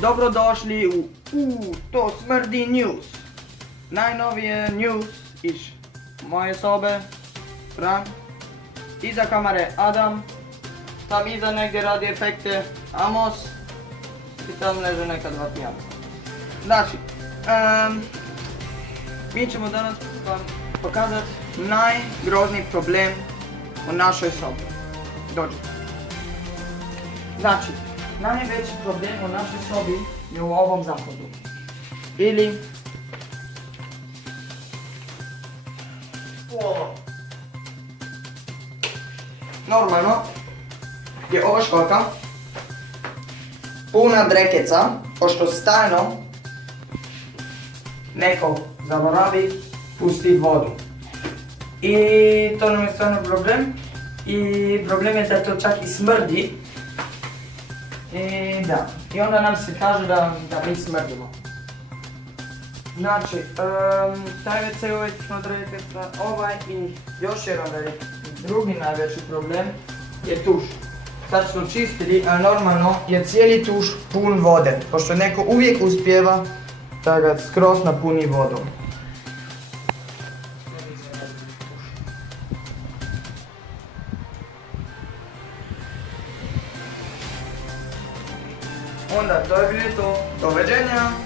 Dobrodošli u To smrdi news. Najnovije news iz moje sobe. Fran. Iza kamere Adam. Tam iza negdje radi efekte Amos. I tam leže neka dva pijanca. Znači, mi ćemo danas vam pokazati najgrozniji problem u našoj sobi. Dođite. Znači, najveći problem u našoj sobi je u ovom zahodu. Ili ovo. Normalno je ova školjka puna drekeca, pošto stajno neko zaboravi pusti vodu. I to nam je stvarno problem. I problem je da to čak i smrdi. I onda nam se kaže da mi smrdimo. Znači, taj WC uvijek od drekeca, ovaj i još jedan drugi najveći problem je tuš. Sad smo čistili, a normalno je cijeli tuš pun vode, pošto neko uvijek uspijeva da ga skroz napuni vodom. Onda to je bilo to. Doviđenja!